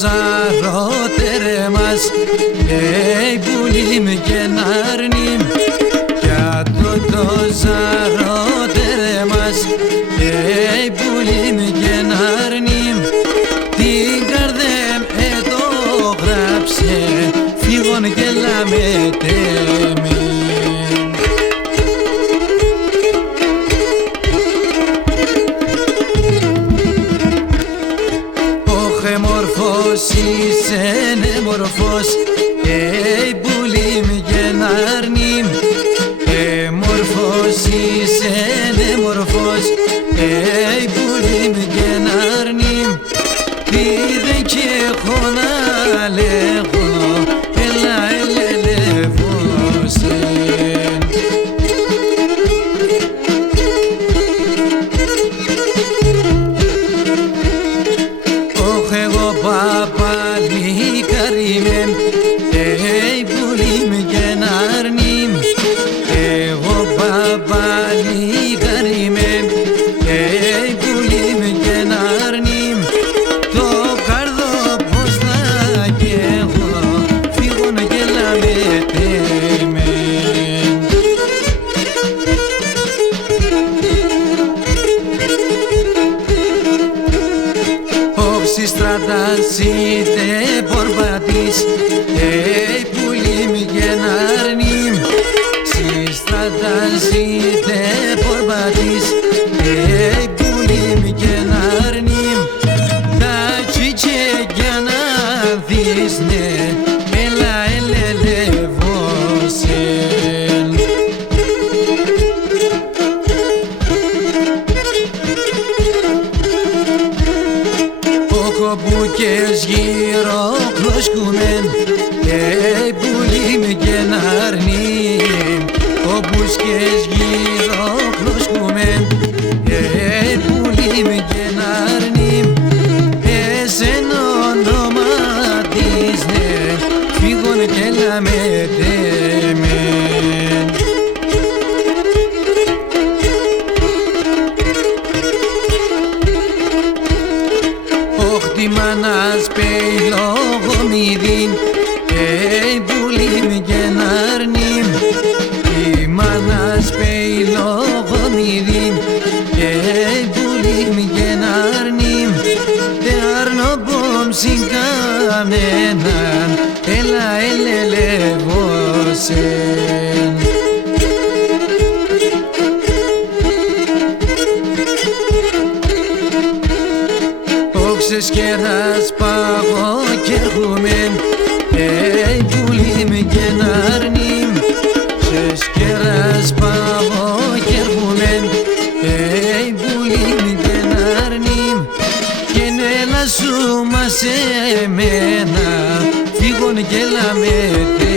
ζαρότερε μας, πουλί με κενάρνη. Για το ζαρότερε μας, πουλί με κενάρνη. Την καρδέμ το γράψε, φύγον και λαμέτε με. Είσαι μορφός, πουλί με κενάρνη. Μορφός είσαι μορφός, πουλί με κενάρνη. Τι δεν κι έχω να λέγω, έλα ελεύωσε. Εγώ παπαλίκαρι με, πουλί με κενάρνη. Εγώ παπαλίκαρι με, πουλί με κενάρνη. Το καρδό πως θα κι εγώ, φύγω να γελαμέτε με. Si στρατάσετε πορπατής, πουλί με κενάρνη. Si στρατάσετε πορπατής, πουλί με κενάρνη. Τα τσιτσέκια να δεις, ναι, έλα ελεύωσε. Μπουκές γύρω κλωσκούμεν, πουλί με κενάρνη. Μπουκές γύρω κλωσκούμεν, πουλί με κενάρνη. Εσεν όνομα της, ναι, φύγον και λαμέτε με. Τη μάνας πελογομίδιν, πουλί με κενάρνη. Τη μάνας πελογομίδιν, πουλί με κενάρνη. Τε αρνοπόμψιν κανέναν, έλα ελεύωσεν. Σκέρας πάγω κι έρχομαι, πουλί με κενάρνη. Σε σκέρας πάγω κι έρχομαι, πουλί με κενάρνη. Και νέλα σου μας εμένα, φύγον και λαμέτε.